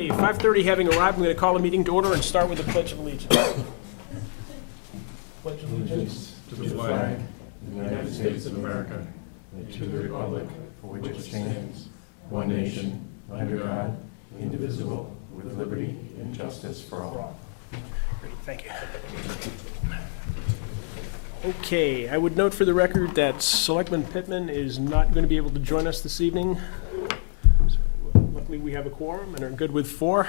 Okay, 5:30 having arrived, I'm going to call the meeting to order and start with the Pledge of Allegiance. Pledge of Allegiance To the flag of the United States of America, and to the republic for which it stands, one nation, under God, indivisible, with liberty and justice for all. Great, thank you. Okay, I would note for the record that Selectman Pittman is not going to be able to join us this evening. Luckily, we have a quorum and are good with 4.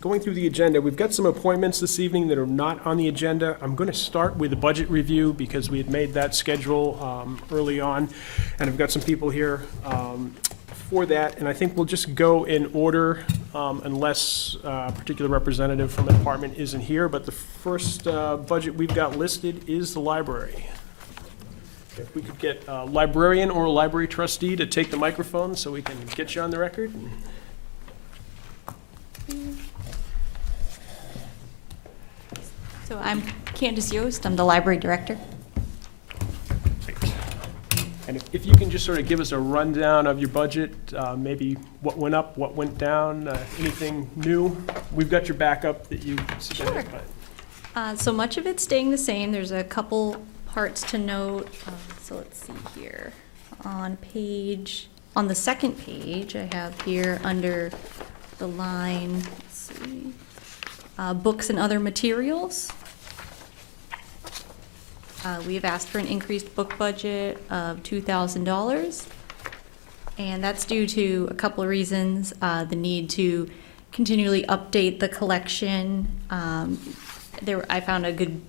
Going through the agenda, we've got some appointments this evening that are not on the agenda. I'm going to start with the budget review because we had made that schedule early on, and I've got some people here for that, and I think we'll just go in order unless a particular representative from the department isn't here, but the first budget we've got listed is the library. If we could get a librarian or a library trustee to take the microphone so we can get you on the record. So I'm Candace Yost, I'm the library director. And if you can just sort of give us a rundown of your budget, maybe what went up, what went down, anything new? We've got your backup that you submitted. Sure. But So much of it's staying the same. There's a couple parts to note. So let's see here. On the second page, I have here under the line, let's see, books and other materials. We have asked for an increased book budget of $2,000. And that's due to a couple of reasons. The need to continually update the collection. I found a good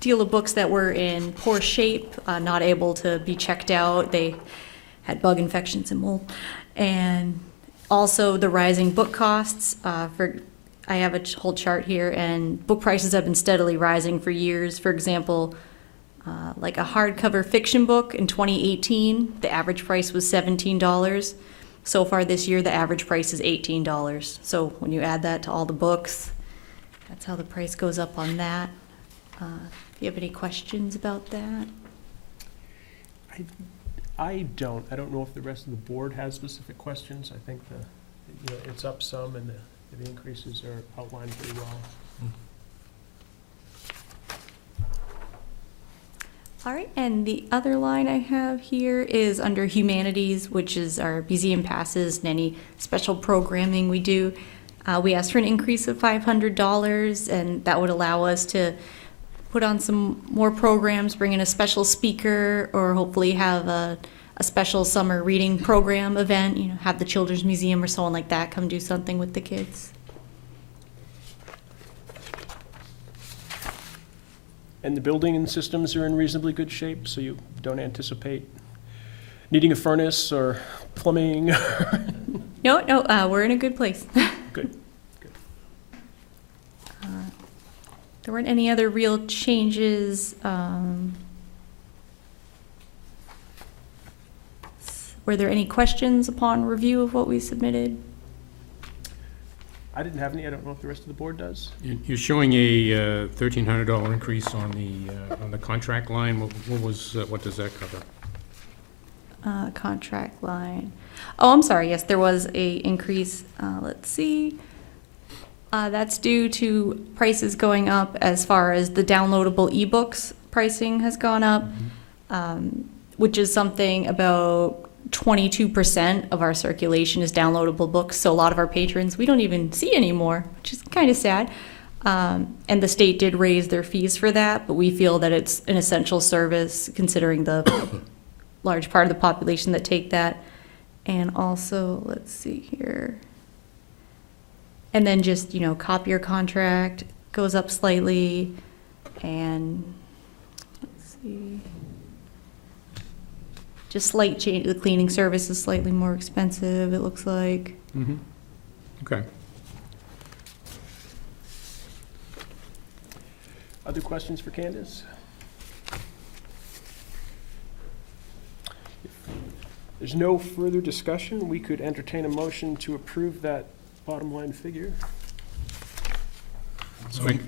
deal of books that were in poor shape, not able to be checked out. They had bug infections and mold. And also the rising book costs. I have a whole chart here, and book prices have been steadily rising for years. For example, like a hardcover fiction book in 2018, the average price was $17. So far this year, the average price is $18. So when you add that to all the books, that's how the price goes up on that. If you have any questions about that? I don't know if the rest of the board has specific questions. I think it's up some and the increases are outlined pretty well. All right, and the other line I have here is under humanities, which is our museum passes and any special programming we do. We asked for an increase of $500, and that would allow us to put on some more programs, bring in a special speaker, or hopefully have a special summer reading program event, have the Children's Museum or someone like that come do something with the kids. And the building and systems are in reasonably good shape, so you don't anticipate needing a furnace or plumbing? No, we're in a good place. Good. There weren't any other real changes. Were there any questions upon review of what we submitted? I didn't have any. I don't know if the rest of the board does. You're showing a $1,300 increase on the contract line. What does that cover? Contract line. Oh, I'm sorry. Yes, there was a increase. Let's see. That's due to prices going up as far as the downloadable ebooks pricing has gone up, which is something about 22% of our circulation is downloadable books. So a lot of our patrons we don't even see anymore, which is kind of sad. And the state did raise their fees for that, but we feel that it's an essential service considering the large part of the population that take that. And also, let's see here. And then just, copier contract goes up slightly. And let's see. Just slight change. The cleaning service is slightly more expensive, it looks like. Mm-hmm. Okay. Other questions for Candace? If there's no further discussion, we could entertain a motion to approve that bottom line figure. Go ahead.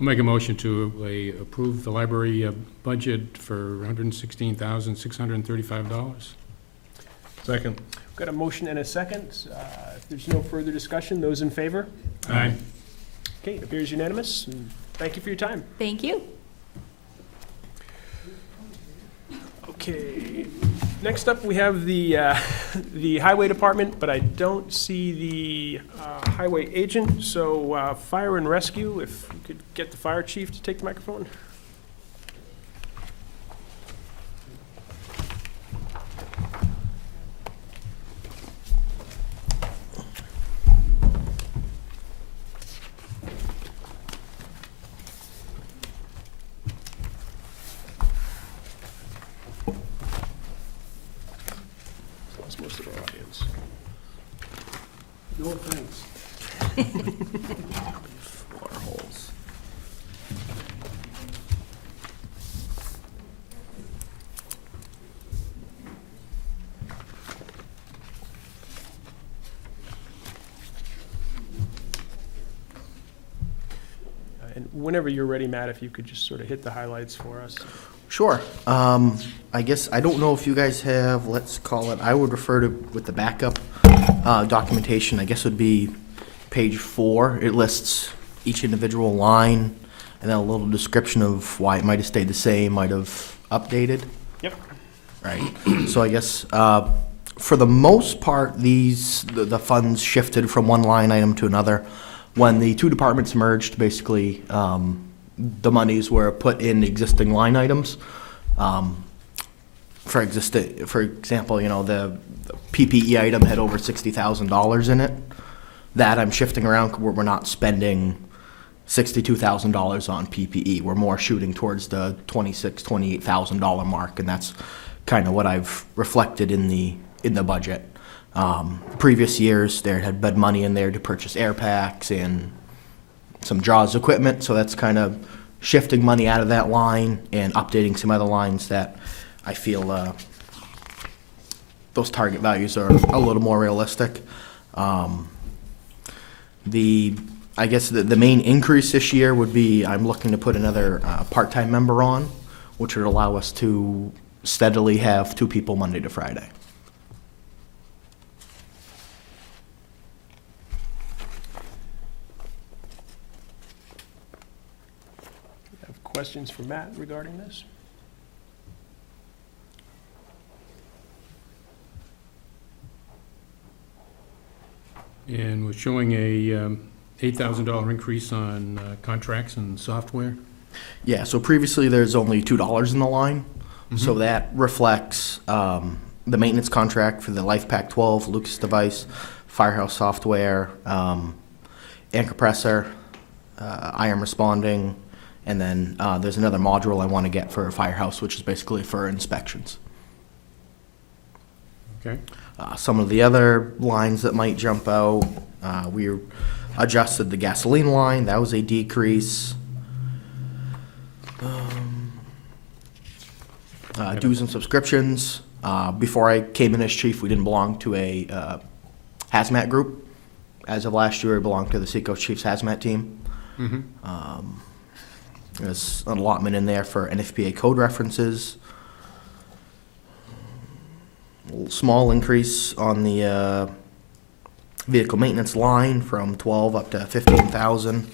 I'll make a motion to approve the library budget for $116,635. Second. Got a motion and a second. If there's no further discussion, those in favor? Aye. Okay, it appears unanimous, and thank you for your time. Thank you. Okay, next up, we have the Highway Department, but I don't see the highway agent, so Fire and Rescue, if you could get the fire chief to take the microphone. That's most of our audience. No thanks. Water holes. And whenever you're ready, Matt, if you could just sort of hit the highlights for us. Sure. I guess, I don't know if you guys have, let's call it, I would refer to with the backup documentation, I guess would be page 4. It lists each individual line and then a little description of why it might have stayed the same, might have updated. Yep. Right. So I guess, for the most part, the funds shifted from one line item to another. When the two departments merged, basically, the monies were put in existing line items. For example, you know, the PPE item had over $60,000 in it. That I'm shifting around, we're not spending $62,000 on PPE. We're more shooting towards the $26,000, $28,000 mark, and that's kind of what I've reflected in the budget. Previous years, there had been money in there to purchase air packs and some JAWS equipment, so that's kind of shifting money out of that line and updating some other lines that I feel those target values are a little more realistic. I guess the main increase this year would be I'm looking to put another part-time member on, which would allow us to steadily have 2 people Monday to Friday. Have questions for Matt regarding this? And we're showing a $8,000 increase on contracts and software. Yeah, so previously there's only $2 in the line, so that reflects the maintenance contract for the LifePak 12, Lucas device, Firehouse software, air compressor, IM responding, and then there's another module I want to get for Firehouse, which is basically for inspections. Okay. Some of the other lines that might jump out, we adjusted the gasoline line, that was a decrease. Dues and subscriptions. Before I came in as chief, we didn't belong to a hazmat group. As of last year, I belonged to the Seacoast Chiefs hazmat team. There's an allotment in there for NFPA code references. A little small increase on the vehicle maintenance line from 12 up to 15,000.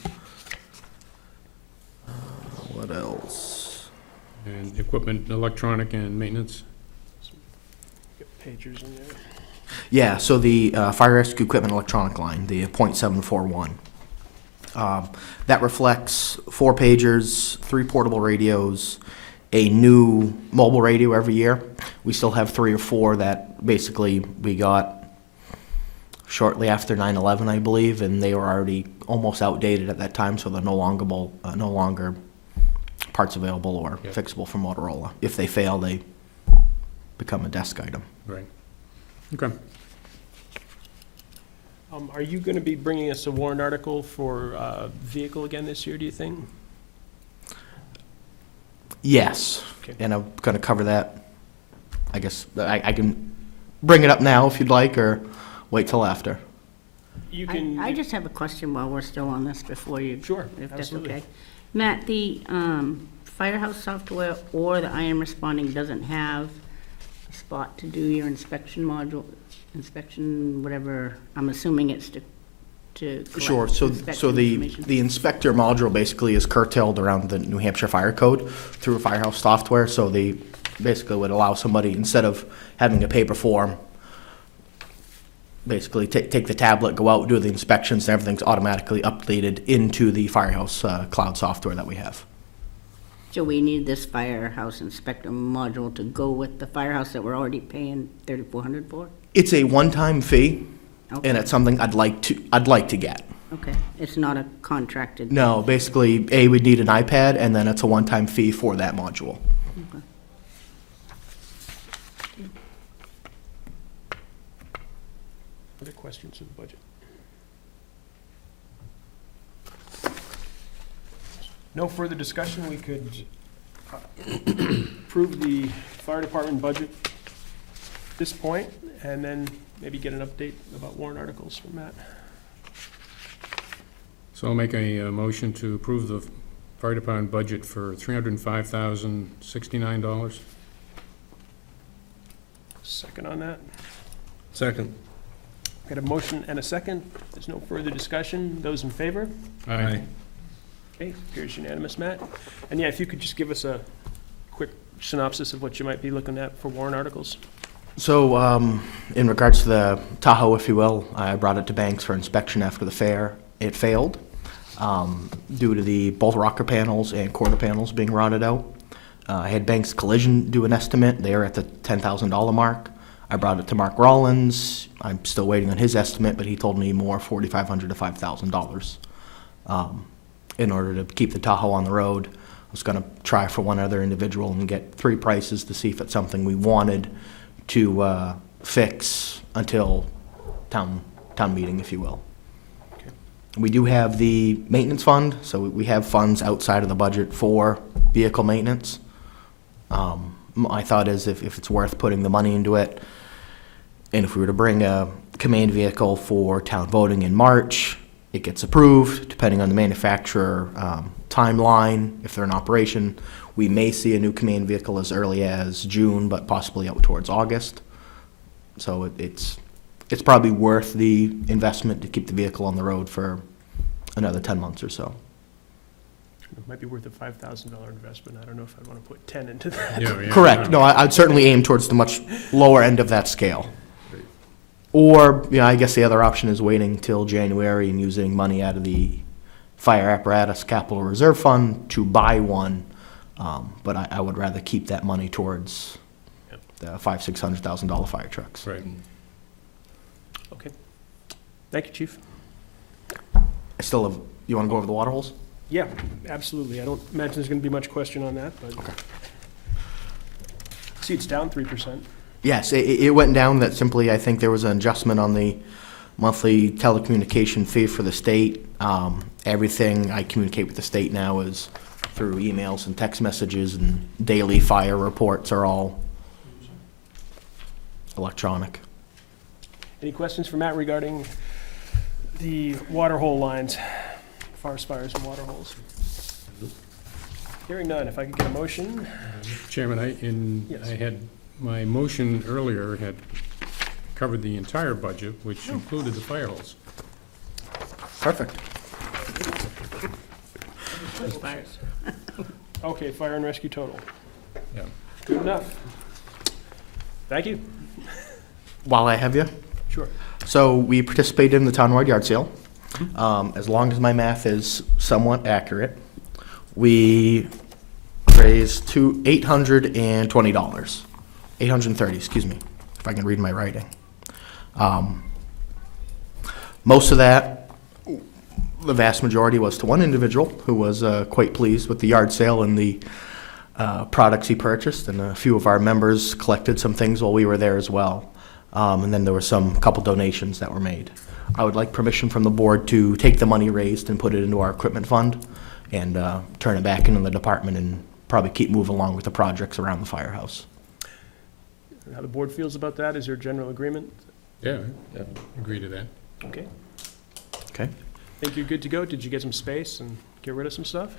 What else? And equipment, electronic, and maintenance. Get pagers in there. Yeah, so the fire rescue equipment electronic line, the .741. That reflects 4 pagers, 3 portable radios, a new mobile radio every year. We still have 3 or 4 that basically we got shortly after 9/11, I believe, and they were already almost outdated at that time, so they're no longer parts available or Yep. fixable for Motorola. If they fail, they become a desk item. Right. Okay. Are you going to be bringing us a warrant article for vehicle again this year, do you think? Yes, Okay. and I'm going to cover that. I guess I can bring it up now if you'd like, or wait till after. You can. I just have a question while we're still on this before you. Sure, If that's absolutely. okay. Matt, the Firehouse software or the IM responding doesn't have spot to do your inspection module, inspection, whatever, I'm assuming it's to collect Sure, so inspection the information. inspector module basically is curtailed around the New Hampshire Fire Code through Firehouse software, so they basically would allow somebody, instead of having a paper form, basically take the tablet, go out, do the inspections, and everything's automatically updated into the Firehouse cloud software that we have. So we need this firehouse inspector module to go with the firehouse that we're already paying $3,400 for? It's a one-time fee, Okay. and it's something I'd like to get. Okay, it's not a contracted. No, basically, we'd need an iPad, and then it's a one-time fee for that module. Okay. Other questions of the budget? No further discussion, we could approve the fire department budget at this point, and then maybe get an update about warrant articles from Matt. So I'll make a motion to approve the fire department budget for $305,069. Second on that. Second. Got a motion and a second. There's no further discussion. Those in favor? Aye. Okay, appears unanimous, Matt. And yeah, if you could just give us a quick synopsis of what you might be looking at for warrant articles. So, in regards to the Tahoe, if you will, I brought it to Banks for inspection after the fair. It failed, due to both rocker panels and quarter panels being rotted out. I had Banks Collision do an estimate. They are at the $10,000 mark. I brought it to Mark Rollins. I'm still waiting on his estimate, but he told me more, $4,500 to $5,000. In order to keep the Tahoe on the road, I was gonna try for one other individual and get 3 prices to see if it's something we wanted to fix until town meeting, if you will. Okay. We do have the maintenance fund, so we have funds outside of the budget for vehicle maintenance. My thought is if it's worth putting the money into it, and if we were to bring a command vehicle for town voting in March, it gets approved, depending on the manufacturer timeline, if they're in operation. We may see a new command vehicle as early as June, but possibly out towards August. So it's probably worth the investment to keep the vehicle on the road for another 10 months or so. It might be worth a $5,000 investment. I don't know if I'd want to put 10 into that. Yeah. Correct. No, I'd certainly aim towards the much lower end of that scale. Or, I guess the other option is waiting till January and using money out of the fire apparatus capital reserve fund to buy one. But I would rather keep that money towards Yep. the $500,000-$600,000 fire trucks. Right. Okay. Thank you, Chief. I still have, you want to go over the water holes? Yeah, absolutely. I don't imagine there's going to be much question on that, but. See, it's down 3%. Yes, it went down. That simply, I think there was an adjustment on the monthly telecommunication fee for the state. Everything I communicate with the state now is through emails and text messages, and daily fire reports are all electronic. Any questions for Matt regarding the water hole lines, forest fires and water holes? Hearing none, if I could get a motion? Chairman, Yes. I had, my motion earlier had covered the entire budget, which included the fire holes. Perfect. Those fires. Okay, fire and rescue total. Yeah. Good enough. Thank you. While I have you, Sure. so we participated in the townwide yard sale. As long as my math is somewhat accurate, we raised $820, $830, excuse me, if I can read my writing. Most of that, the vast majority, was to one individual who was quite pleased with the yard sale and the products he purchased, and a few of our members collected some things while we were there as well. And then there were couple donations that were made. I would like permission from the board to take the money raised and put it into our equipment fund and turn it back into the department and probably keep moving along with the projects around the firehouse. How the board feels about that? Is there general agreement? Yeah, agree to that. Okay. Okay? Think you're good to go? Did you get some space and get rid of some stuff?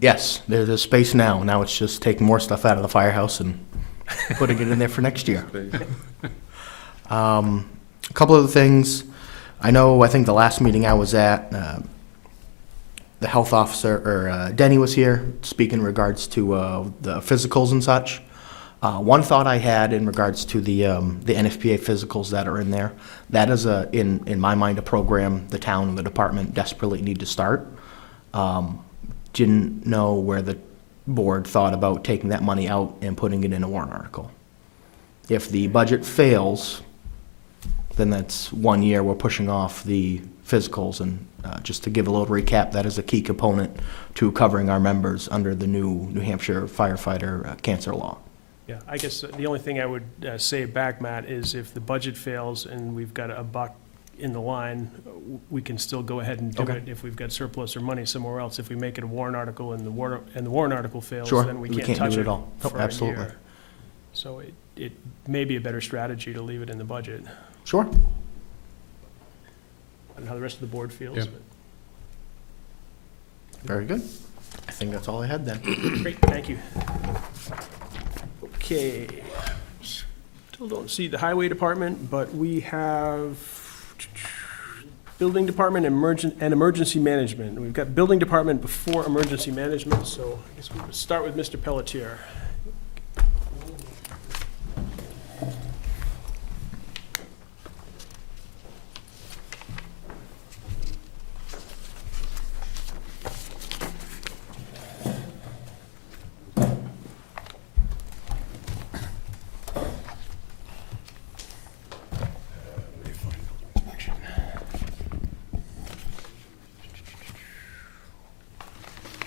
Yes, there's space now. Now it's just taking more stuff out of the firehouse and putting it in there for next year. A couple of things. I think the last meeting I was at, the health officer, or Denny was here, speaking in regards to the physicals and such. One thought I had in regards to the NFPA physicals that are in there, that is in my mind, a program the town and the department desperately need to start. Didn't know where the board thought about taking that money out and putting it in a warrant article. If the budget fails, then that's 1 year we're pushing off the physicals. And just to give a little recap, that is a key component to covering our members under the new New Hampshire firefighter cancer law. Yeah, I guess the only thing I would say back, Matt, is if the budget fails and we've got a buck in the line, we can still go ahead and do Okay. it if we've got surplus or money somewhere else. If we make it a warrant article and the warrant article fails, Sure, then we we can't can't touch do it it at all. Nope, for a absolutely. year. So it may be a better strategy to leave it in the budget. Sure. I don't know how the rest of the board feels, Yeah. but, Very good. I think that's all I had then. great, thank you. Okay, still don't see the highway department, but we have building department and emergency management. We've got building department before emergency management, so I guess we'll start with Mr. Pelletier.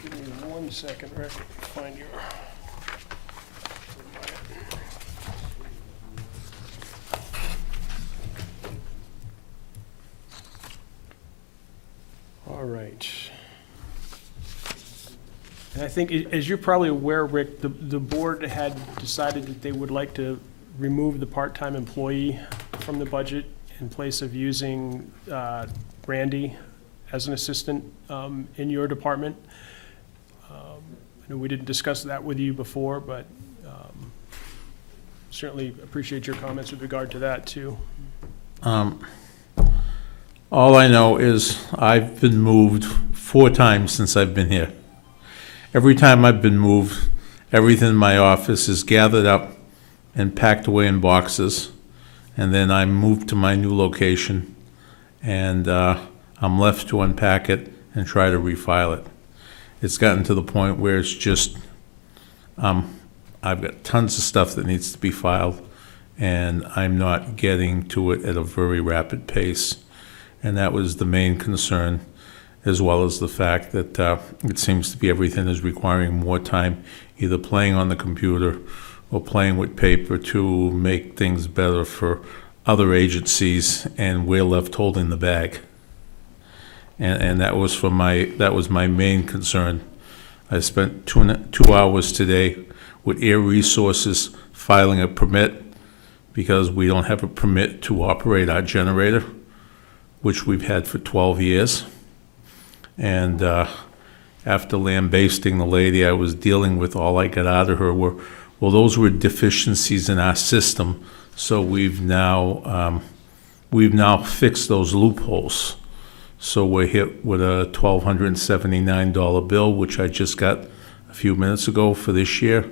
Give me 1 second, Rick, find your. All right. And I think, as you're probably aware, Rick, the board had decided that they would like to remove the part-time employee from the budget in place of using Randy as an assistant in your department. I know we didn't discuss that with you before, but certainly appreciate your comments with regard to that, too. All I know is I've been moved 4 times since I've been here. Every time I've been moved, everything in my office is gathered up and packed away in boxes, and then I'm moved to my new location, and I'm left to unpack it and try to refile it. It's gotten to the point where it's just, I've got tons of stuff that needs to be filed, and I'm not getting to it at a very rapid pace. And that was the main concern, as well as the fact that it seems to be everything is requiring more time, either playing on the computer or playing with paper to make things better for other agencies, and we're left holding the bag. And that was my main concern. I spent 2 hours today with Air Resources filing a permit because we don't have a permit to operate our generator, which we've had for 12 years. And after lambasting the lady I was dealing with, all I got out of her were, well, those were deficiencies in our system, so we've now fixed those loopholes. So we're hit with a $1,279 bill, which I just got a few minutes ago for this year.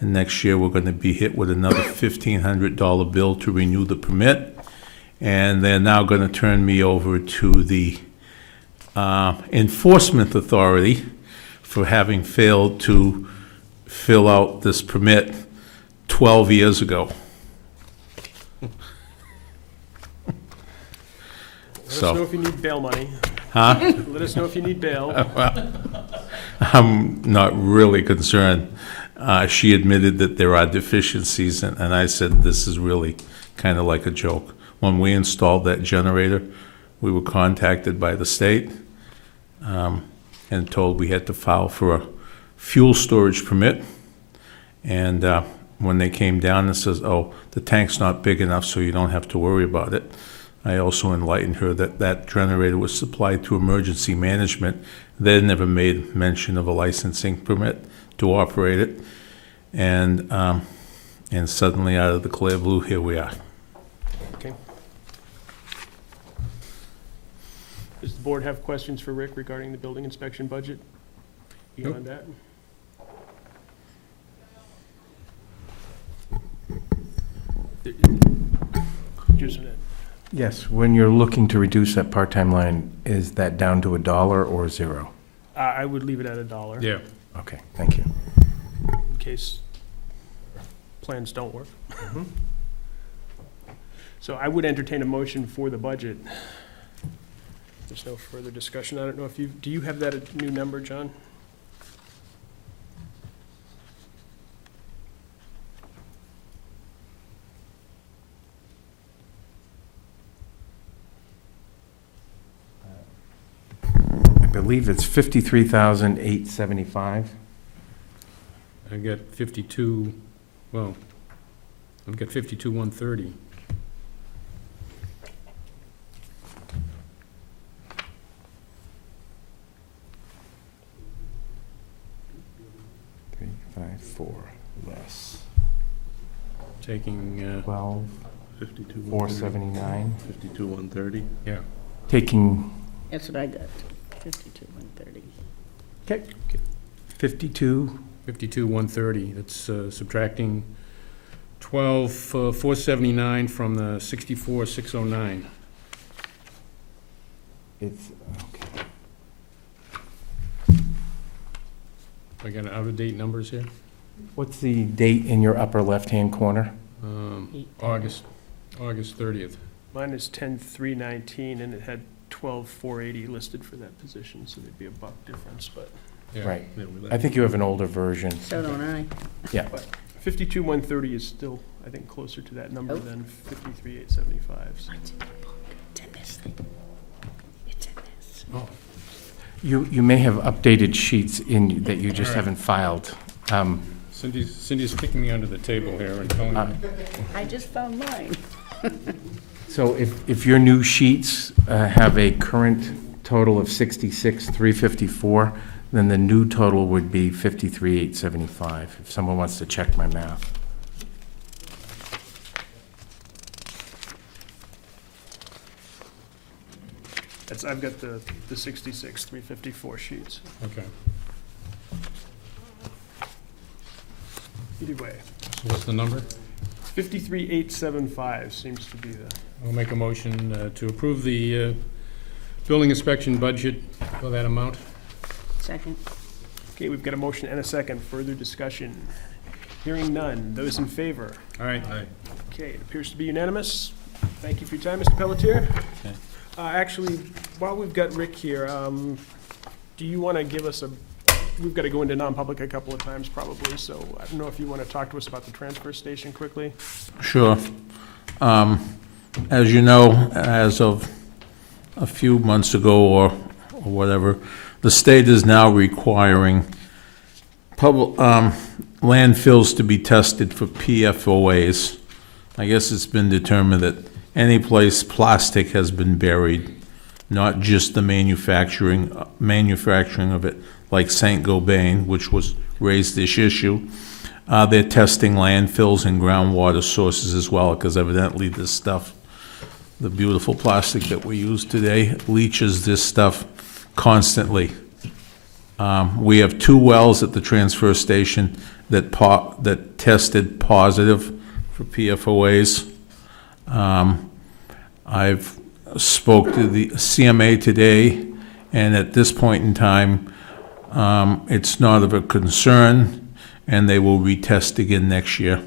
And next year, we're going to be hit with another $1,500 bill to renew the permit. And they're now going to turn me over to the enforcement authority for having failed to fill out this permit 12 years ago. Let us know if you need bail money. Huh? Let us know if you need bail. I'm not really concerned. She admitted that there are deficiencies, and I said, this is really kind of like a joke. When we installed that generator, we were contacted by the state and told we had to file for a fuel storage permit. And when they came down and says, oh, the tank's not big enough, so you don't have to worry about it, I also enlightened her that that generator was supplied to emergency management. They never made mention of a licensing permit to operate it. And And suddenly, out of the clear blue, here we are. Okay. Does the board have questions for Rick regarding the building inspection budget? Beyond that? Just a minute. Yes, when you're looking to reduce that part-time line, is that down to $1 or 0? I would leave it at $1. Yeah. Okay, thank you. In case plans don't work. So I would entertain a motion for the budget. There's no further discussion. I don't know if you, do you have that new number, John? I believe it's 53,875. I got 52, well, I've got 52,130. Three, five, 4 less. Taking, 12, 52, 479. 52, 130. yeah, Taking That's what I got, 52, 130. 52, 52,130. That's subtracting 12,479 from the 64,609. it's, okay. I got out-of-date numbers here. What's the date in your upper left-hand corner? August 30th. Mine is 10/3/19, and it had 12/480 listed for that position, so there'd be a buck difference, but Yeah. Right. Yeah, we I think you have an older version. So don't I. 52/130 is still, I think, closer to that number Oh. than 53/875. So. It's in this thing. It's in this. You may have updated sheets in, that you just All right. haven't filed. Cindy's kicking me under the table here and telling me, I just found mine. So if your new sheets have a current total of 66,354, then the new total would be 53,875, if someone wants to check my math. I've got the 66/354 sheets. okay. Either way, So what's the number? 53/875 seems to be the, I'll make a motion to approve the building inspection budget for that amount. Second. okay, we've got a motion and a second. Further discussion? Hearing none. Those in favor? All right. Okay, it appears to be unanimous. Thank you for your time, Mr. Pelletier. Okay. Actually, while we've got Rick here, do you want to give us we've got to go into non-public a couple of times probably, so I don't know if you want to talk to us about the transfer station quickly? Sure. As you know, as of a few months ago or whatever, the state is now requiring landfills to be tested for PFOAs. I guess it's been determined that any place plastic has been buried, not just the manufacturing of it, like Saint-Gobain, which was raised this issue. They're testing landfills and groundwater sources as well, because evidently this stuff, the beautiful plastic that we use today, leaches this stuff constantly. We have 2 wells at the transfer station that tested positive for PFOAs. I've spoke to the CMA today, and at this point in time, it's not of a concern, and they will retest again next year.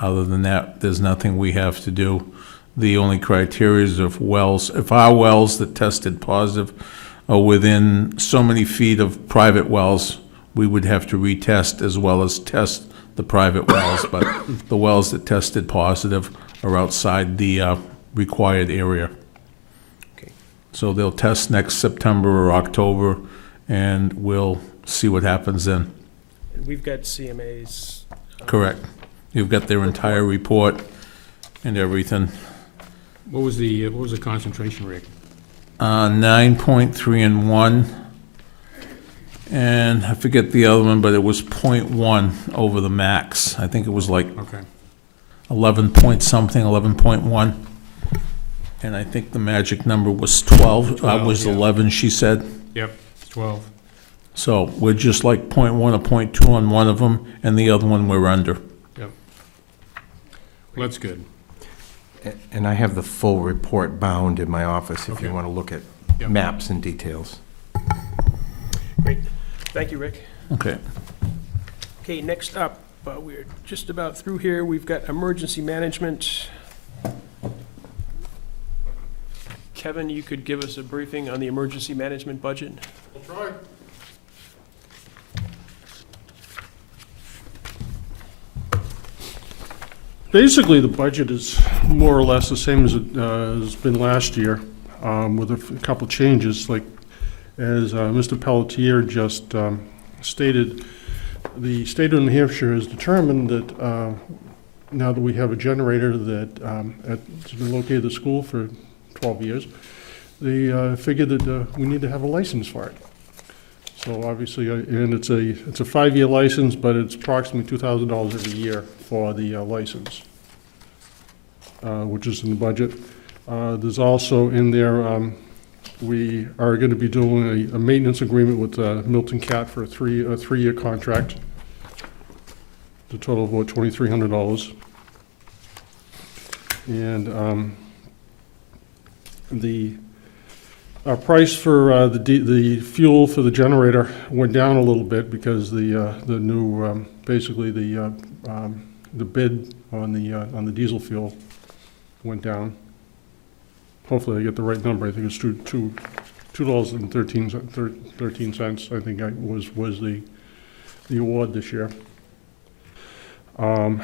Other than that, there's nothing we have to do. The only criteria is if our wells that tested positive are within so many feet of private wells, we would have to retest as well as test the private wells, but the wells that tested positive are outside the required area. Okay. So they'll test next September or October, and we'll see what happens then. And we've got CMA's. Correct. You've got their entire report and everything. What was the concentration rate? 9.3 and 1, and I forget the other one, but it was 0.1 over the max. I think it was like Okay. 11 point something, 11.1. And I think the magic number was 12, 12, was yeah. 11, she said. Yep, it's 12. So we're just like .1 or .2 on one of them, and the other one we're under. Yep. Well, that's good. And I have the full report bound in my office if you Okay. want to look at Yep. maps and details. Great. Thank you, Rick. Okay. Okay, next up, we're just about through here. We've got emergency management. Kevin, you could give us a briefing on the emergency management budget? I'll try. Basically, the budget is more or less the same as it has been last year, with a couple changes, like as Mr. Pelletier just stated, the state of New Hampshire has determined that now that we have a generator that has been located at the school for 12 years, they figured that we need to have a license for it. So obviously, and it's a 5-year license, but it's approximately $2,000 every year for the license, which is in the budget. There's also in there, we are going to be doing a maintenance agreement with Milton Cat for a three-year contract. The total of about $2,300. And the price for the fuel for the generator went down a little bit because the new basically the bid on the diesel fuel went down. Hopefully I get the right number. I think it's $2.13. I think was the award this year. And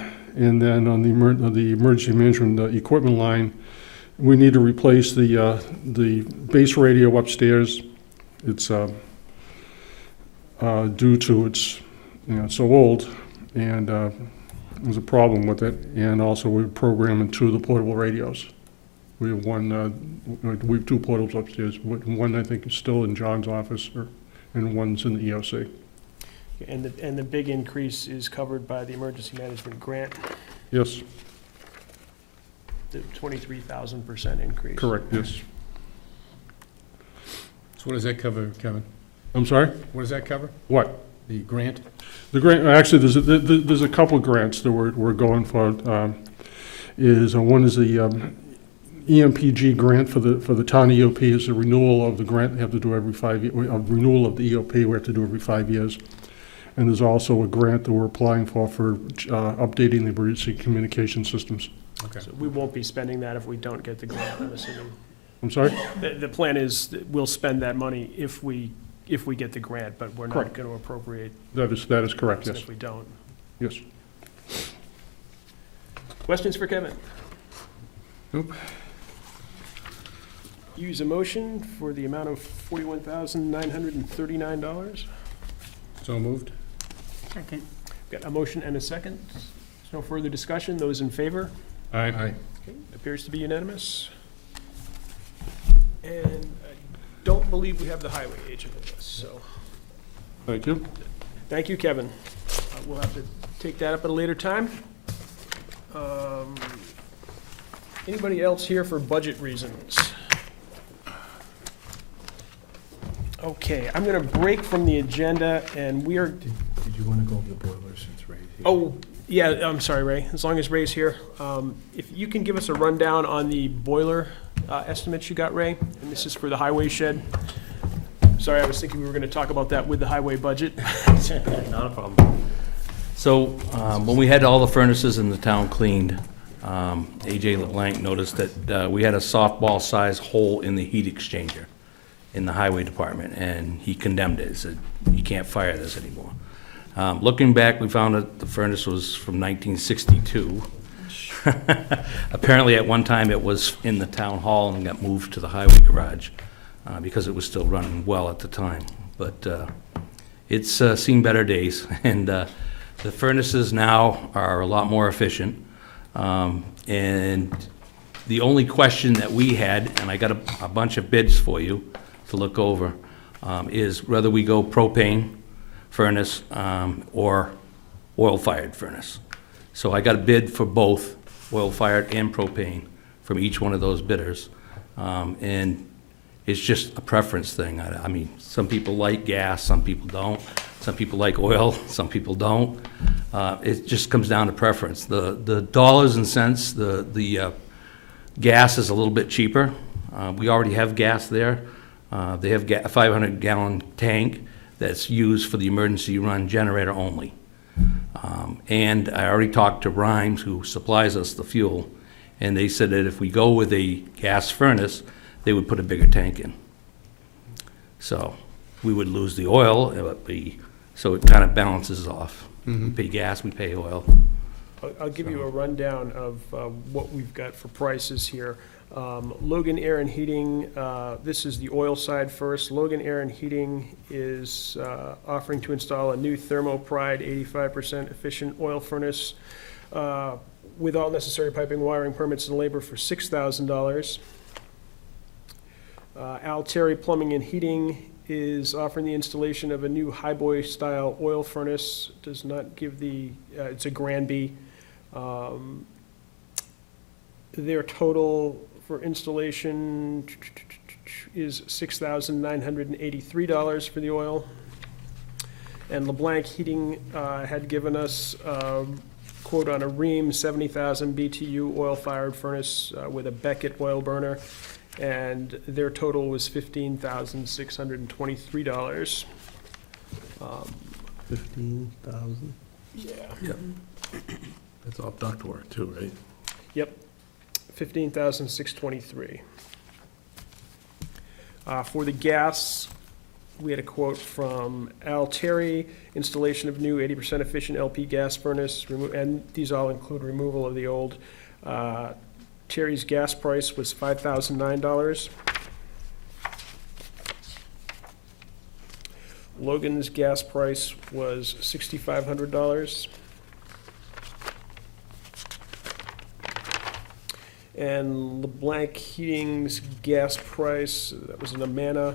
then on the emergency management equipment line, we need to replace the base radio upstairs. It's due to its, it's so old, and there's a problem with it. And also we're programming 2 of the portable radios. We have we have 2 portables upstairs. One I think is still in John's office, and one's in the EOC. And the big increase is covered by the emergency management grant, Yes, the 23,000% increase. correct, yes. So what does that cover, Kevin? I'm sorry? What does that cover? What? The grant? The grant, actually, there's a couple of grants that we're going for. One is the EMPG grant for the town EOP. Is a renewal of the grant we have to do every 5 years. Renewal of the EOP we have to do every 5 years. And there's also a grant that we're applying for updating the emergency communication systems. Okay. So we won't be spending that if we don't get the grant, I'm assuming. I'm sorry? The plan is that we'll spend that money if we get the grant, but we're not Correct. going to appropriate That is correct, it yes. if we don't. Yes. Questions for Kevin? Nope. Use a motion for the amount of $41,939. So moved? Second. Got a motion and a second. There's no further discussion. Those in favor? Aye. Appears to be unanimous. And I don't believe we have the highway agent with us, so Thank you. thank you, Kevin. We'll have to take that up at a later time. Anybody else here for budget reasons? Okay, I'm gonna break from the agenda, and we are, Did you want to go over the boiler since Ray's here? oh, yeah, I'm sorry, Ray, as long as Ray's here. If you can give us a rundown on the boiler estimates you got, Ray, and this is for the highway shed. Sorry, I was thinking we were gonna talk about that with the highway budget. Not a problem. So, when we had all the furnaces in the town cleaned, AJ LeBlanc noticed that we had a softball-sized hole in the heat exchanger in the highway department, and he condemned it. He said, "You can't fire this anymore." Looking back, we found that the furnace was from 1962. Apparently, at one time, it was in the town hall and got moved to the highway garage because it was still running well at the time. But it's seen better days, and the furnaces now are a lot more efficient. And the only question that we had, and I got a bunch of bids for you to look over, is whether we go propane furnace or oil-fired furnace. So I got a bid for both, oil-fired and propane from each one of those bidders. And it's just a preference thing. I mean, some people like gas, some people don't. Some people like oil, some people don't. It just comes down to preference. The dollars and cents, the gas is a little bit cheaper. We already have gas there. They have a 500-gallon tank that's used for the emergency run generator only. And I already talked to Rhymes, who supplies us the fuel, and they said that if we go with a gas furnace, they would put a bigger tank in. So we would lose the oil, so it kind of balances off. We pay gas, we pay oil. I'll give you a rundown of what we've got for prices here. Logan Air and Heating, this is the oil side first. Logan Air and Heating is offering to install a new Thermopride 85% efficient oil furnace with all necessary piping, wiring, permits, and labor for $6,000. Al Terry Plumbing and Heating is offering the installation of a new highboy-style oil furnace. Does not give the, it's a Granby. Their total for installation is $6,983 for the oil. And LeBlanc Heating had given us a quote on a Rheem 70,000 BTU oil-fired furnace with a Beckett oil burner, and their total was $15,623. 15,000? Yeah. Yep. That's all ductwork too, right? Yep, 15,623. For the gas, we had a quote from Al Terry, installation of new 80% efficient LP gas furnace, and these all include removal of the old. Terry's gas price was $5,009. Logan's gas price was $6,500. And LeBlanc Heating's gas price, that was an Amana,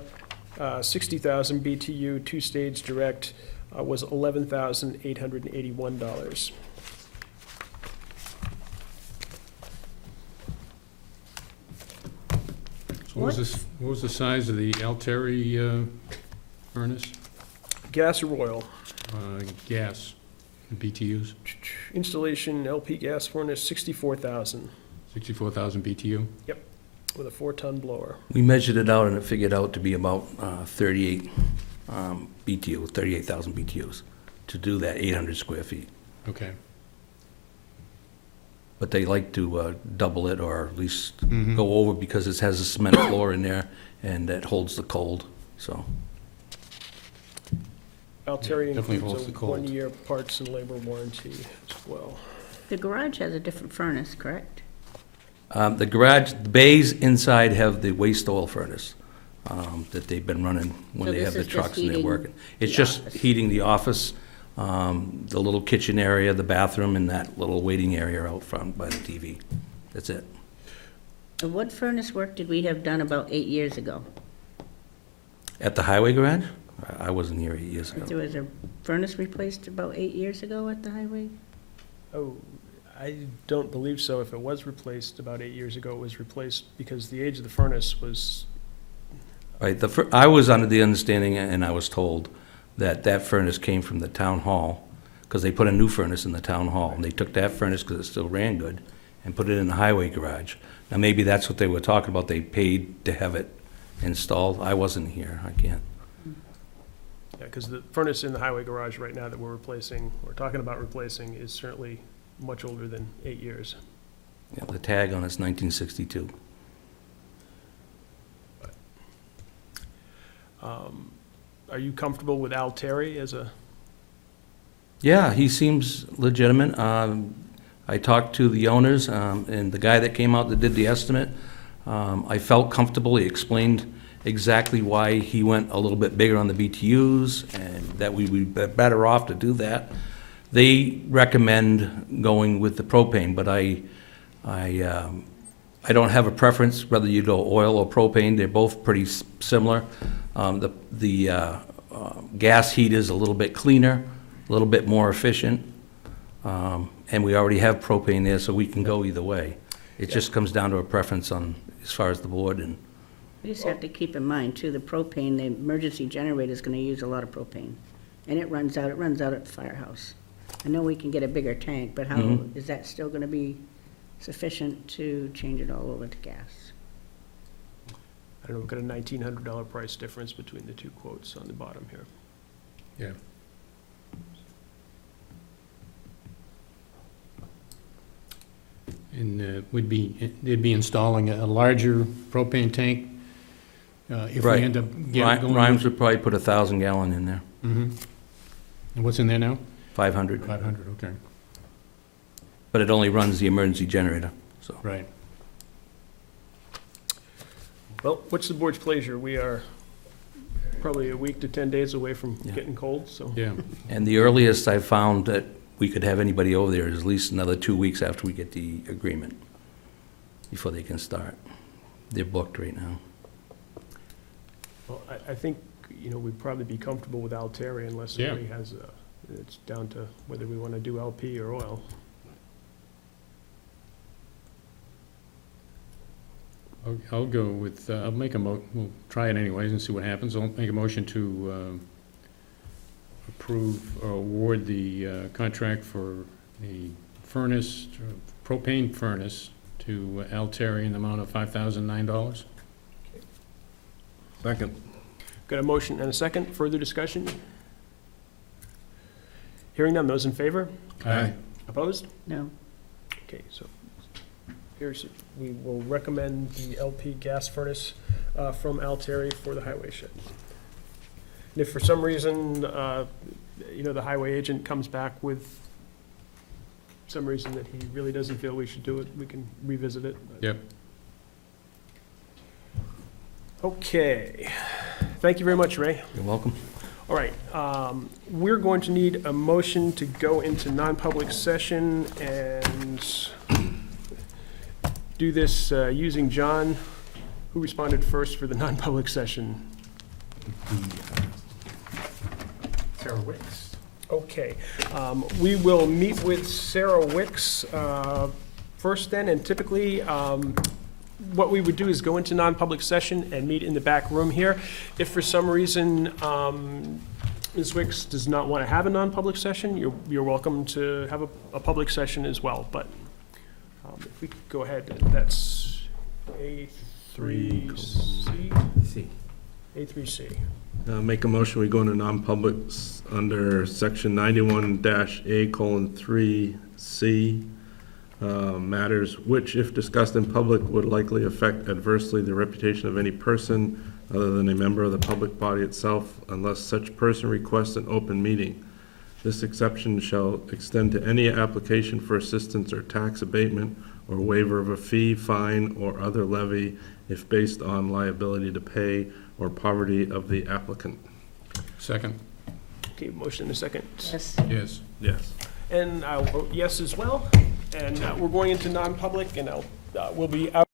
60,000 BTU, two-stage direct, was $11,881. So what was the size of the Alteri furnace? Gas or oil? Gas, BTUs, Installation LP gas furnace, 64,000 64,000 BTU? with a 4-ton blower. We measured it out and it figured out to be about 38 BTU, 38,000 BTUs to do that 800 square feet. Okay. But they like to double it or at least Mhm. go over because it has a cement floor in there and it holds the cold, so. Alteri definitely holds includes a the cold. 1-year parts and labor warranty as well. The garage has a different furnace, correct? The garage, the bays inside have the waste oil furnace that they've been running when So they this have the is just trucks and they're heating working. It's the just office. heating the office, the little kitchen area, the bathroom, and that little waiting area out front by the TV. That's it. And what furnace work did we have done about 8 years ago? At the highway garage? I wasn't here 8 years ago. There was a furnace replaced about 8 years ago at the highway? Oh, I don't believe so. If it was replaced about 8 years ago, it was replaced because the age of the furnace was, Right, I was under the understanding, and I was told, that that furnace came from the town hall, because they put a new furnace in the town hall, and they took that furnace, because it still ran good, and put it in the highway garage. Now, maybe that's what they were talking about, they paid to have it installed. I wasn't here, I can't. yeah, because the furnace in the highway garage right now that we're talking about replacing, is certainly much older than 8 years. Yeah, the tag on it's 1962. Are you comfortable with Al Terry as a, Yeah, he seems legitimate. I talked to the owners, and the guy that came out that did the estimate. I felt comfortable. He explained exactly why he went a little bit bigger on the BTUs, and that we would be better off to do that. They recommend going with the propane, but I don't have a preference whether you go oil or propane. They're both pretty similar. The gas heat is a little bit cleaner, a little bit more efficient, And we already have propane there, so we can go either way. It just comes down to a preference on, as far as the board, and We just have to keep in mind too, the propane, the emergency generator is gonna use a lot of propane. And it runs out at the firehouse. I know we can get a bigger tank, but how, Mhm. is that still gonna be sufficient to change it all over to gas? I don't know, we've got a $1,900 price difference between the two quotes on the bottom here. Yeah. And they'd be installing a larger propane tank if we Right. end up going. Rhymes would probably put 1,000 gallon in there, Mhm. And what's in there now? 500. 500, okay, But it only runs the emergency generator, so. right. Well, what's the board's pleasure? We are probably a week to 10 days away from Yeah. getting cold, so. Yeah, And the earliest I've found that we could have anybody over there is at least another 2 weeks after we get the agreement, before they can start. They're booked right now. Well, I think, we'd probably be comfortable with Altieri unless Yeah. somebody has, it's down to whether we want to do LP or oil. I'll go with, I'll make we'll try it anyways and see what happens. I'll make a motion to approve or award the contract for the furnace, propane furnace to Altieri in the amount of $5,009. Second. Got a motion and a second. Further discussion? Hearing none. Those in favor? Aye. Opposed? No? Okay, so we will recommend the LP gas furnace from Altieri for the highway shed. And if for some reason, the highway agent comes back with some reason that he really doesn't feel we should do it, we can revisit it. Yep. Okay. Thank you very much, Ray. You're welcome. All right, we're going to need a motion to go into non-public session and do this using John, who responded first for the non-public session. Sarah Wicks. Okay, we will meet with Sarah Wicks first then, and typically, what we would do is go into non-public session and meet in the back room here. If for some reason Ms. Wicks does not want to have a non-public session, you're welcome to have a public session as well, but if we could go ahead, that's A3C? A3C. Make a motion, we go into non-publics under section 91-A:3C, matters which, if discussed in public, would likely affect adversely the reputation of any person other than a member of the public body itself, unless such person requests an open meeting. This exception shall extend to any application for assistance or tax abatement or waiver of a fee, fine, or other levy if based on liability to pay or poverty of the applicant. Second, Okay, motion and a second. Yes. yes. Yes. And I'll vote yes as well. And we're going into non-public, and we'll be out.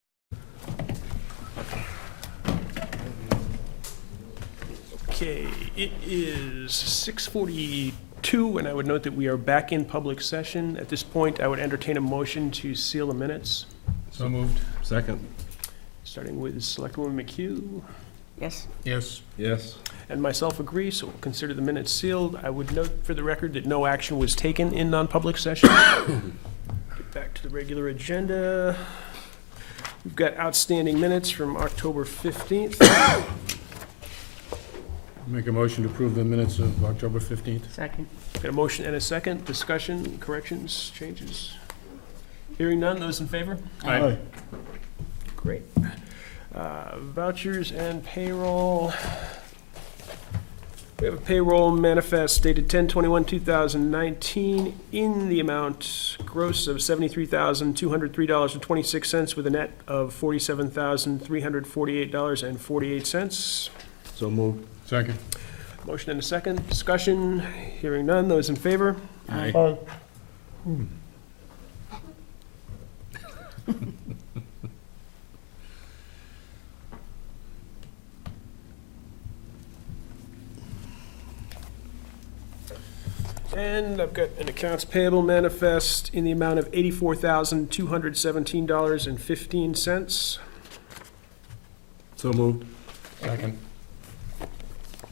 Okay, it is 6:42, and I would note that we are back in public session. At this point, I would entertain a motion to seal the minutes, So moved. Second. starting with Selectwoman McHugh, Yes? Yes. Yes. and myself agree, so we'll consider the minutes sealed. I would note for the record that no action was taken in non-public session. Get back to the regular agenda. We've got outstanding minutes from October 15th. Make a motion to approve the minutes of October 15th. Second? Got a motion and a second. Discussion, corrections, changes? Hearing none, those in favor? Aye. Great. Vouchers and payroll. We have a payroll manifest dated 10/21/2019 in the amount gross of $73,203.26 with a net of $47,348.48. So moved. Second. Motion and a second. Discussion. Hearing none. Those in favor? Aye. And I've got an accounts payable manifest in the amount of $84,217.15. So moved. Second.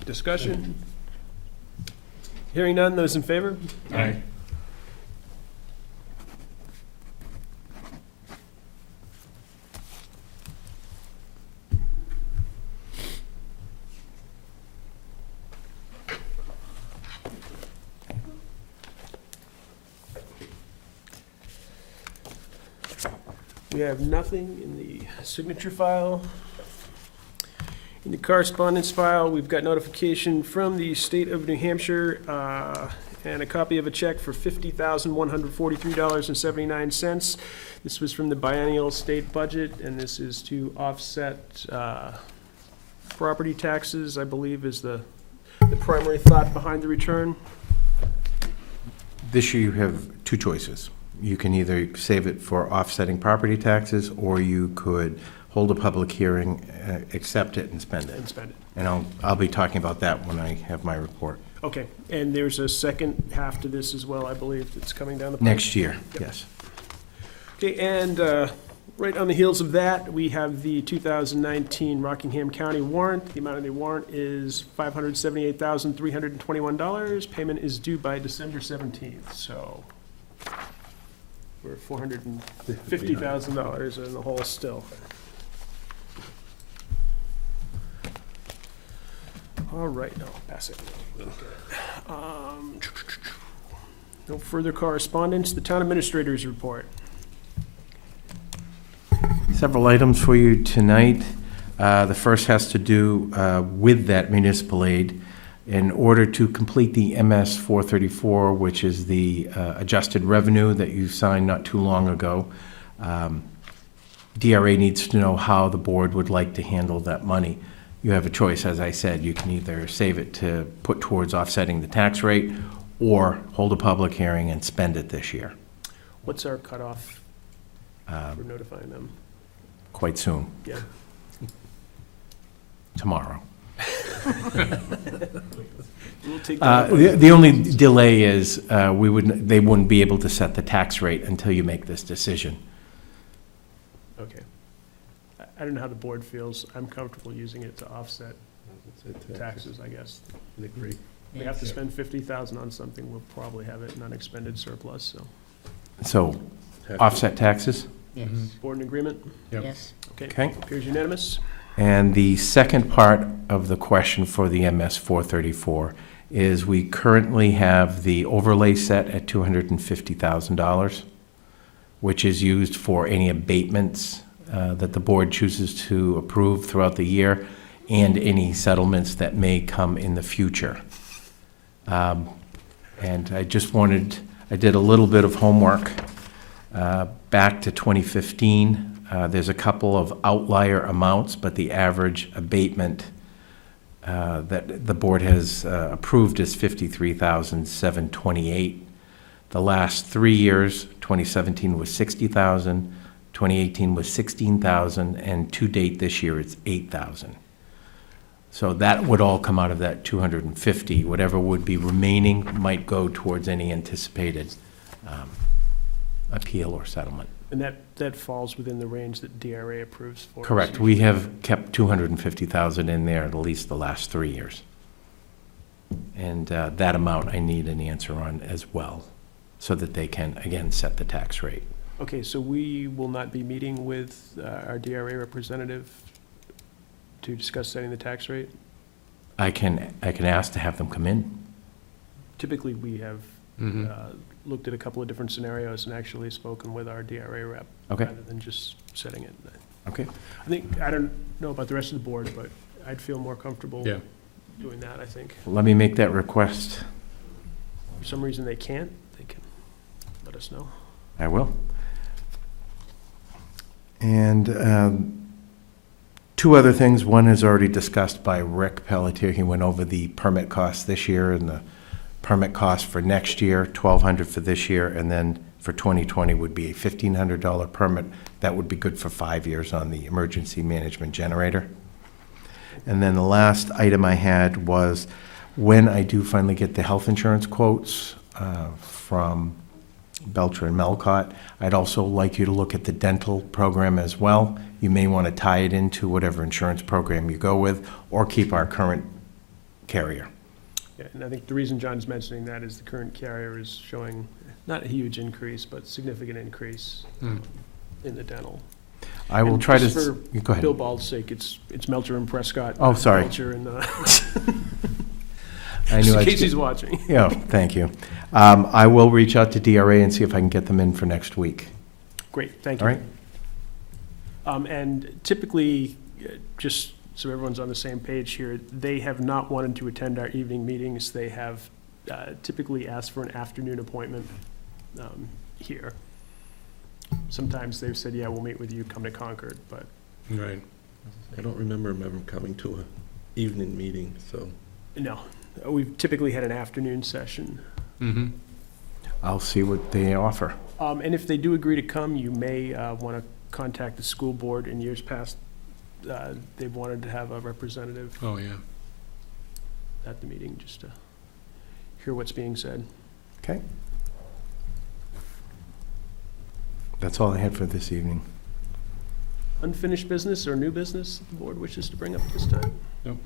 Discussion? Hearing none, those in favor? Aye. We have nothing in the signature file. In the correspondence file, we've got notification from the state of New Hampshire, and a copy of a check for $50,143.79. This was from the biennial state budget, and this is to offset property taxes, I believe, is the primary thought behind the return. This year you have two choices. You can either save it for offsetting property taxes, or you could hold a public hearing, accept it, and spend it. And spend it. And I'll be talking about that when I have my report. Okay, and there's a second half to this as well, I believe, that's coming down the pipe. Next year, yes. Okay, and right on the heels of that, we have the 2019 Rockingham County warrant. The amount of the warrant is $578,321. Payment is due by December 17th, so we're $450,000 in the hole still. All right, no, pass it. No further correspondence. The town administrator's report. Several items for you tonight. The first has to do with that municipal aid. In order to complete the MS 434, which is the adjusted revenue that you signed not too long ago, DRA needs to know how the board would like to handle that money. You have a choice, as I said. You can either save it to put towards offsetting the tax rate, or hold a public hearing and spend it this year, What's our cutoff for notifying them? quite soon, Yeah. tomorrow. We'll take that up. The only delay is they wouldn't be able to set the tax rate until you make this decision. Okay. I don't know how the board feels. I'm comfortable using it to offset taxes, I guess. I agree. We have to spend 50,000 on something, we'll probably have it in unexpended surplus, so. So offset taxes? Board in agreement? Yep. Yes. Okay. Appears unanimous. And the second part of the question for the MS 434 is we currently have the overlay set at $250,000, which is used for any abatements that the board chooses to approve throughout the year, and any settlements that may come in the future. And I did a little bit of homework back to 2015. There's a couple of outlier amounts, but the average abatement that the board has approved is $53,728. The last 3 years, 2017 was $60,000, 2018 was $16,000, and to date this year it's $8,000. So that would all come out of that 250. Whatever would be remaining might go towards any anticipated appeal or settlement. And that falls within the range that DRA approves for us. Correct. We have kept 250,000 in there at least the last 3 years. And that amount I need an answer on as well, so that they can, again, set the tax rate. Okay, so we will not be meeting with our DRA representative to discuss setting the tax rate? I can ask to have them come in. Typically, we have looked at a couple of different scenarios and actually spoken with our DRA rep. Okay. Rather than just setting it. Okay. I don't know about the rest of the board, but I'd feel more comfortable Yeah. doing that, I think. Let me make that request. If for some reason they can't, they can let us know. I will. And two other things. One is already discussed by Rick Pelletier. He went over the permit costs this year and the permit cost for next year, $1,200 for this year, and then for 2020 would be a $1,500 permit. That would be good for 5 years on the emergency management generator. And then the last item I had was, when I do finally get the health insurance quotes, from Belcher and Melcott. I'd also like you to look at the dental program as well. You may want to tie it into whatever insurance program you go with, or keep our current carrier. Yeah, and I think the reason John's mentioning that is the current carrier is showing not a huge increase, but significant increase Hmm. in the dental. I will And try to, just for go ahead. Bill Ball's sake, it's Melcher and Prescott. Oh, not sorry. Belcher and, I just knew in I'd case skip- he's watching. Yeah, thank you. I will reach out to DRA and see if I can get them in for next week. Great, thank All you. right? And typically, just so everyone's on the same page here, they have not wanted to attend our evening meetings. They have typically asked for an afternoon appointment here. Sometimes they've said, yeah, we'll meet with you, come to Concord, but Right. I don't remember him ever coming to a evening meeting, so. no. We've typically had an afternoon session. Mm-hmm. I'll see what they offer. And if they do agree to come, you may want to contact the school board. In years past, they've wanted to have a representative Oh, yeah. at the meeting, just to hear what's being said. Okay? That's all I had for this evening. Unfinished business or new business the board wishes to bring up at this time? Nope.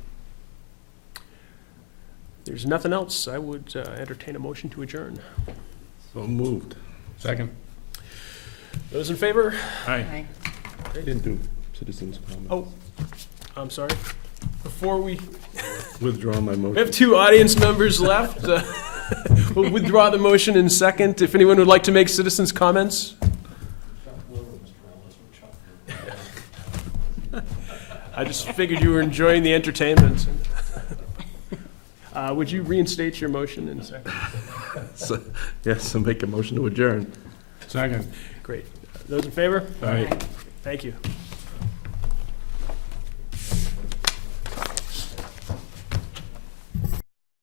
There's nothing else. I would entertain a motion to adjourn. So moved. Second. Those in favor? Aye. I didn't do citizens' comments. Oh, I'm sorry. Before we Withdraw my have motion. 2 audience members left, we'll withdraw the motion in second. If anyone would like to make citizens' comments? I just figured you were enjoying the entertainment. Would you reinstate your motion in a second? So, yes, I'll make a motion to adjourn. Second. Great. Those in favor? Aye. Thank you.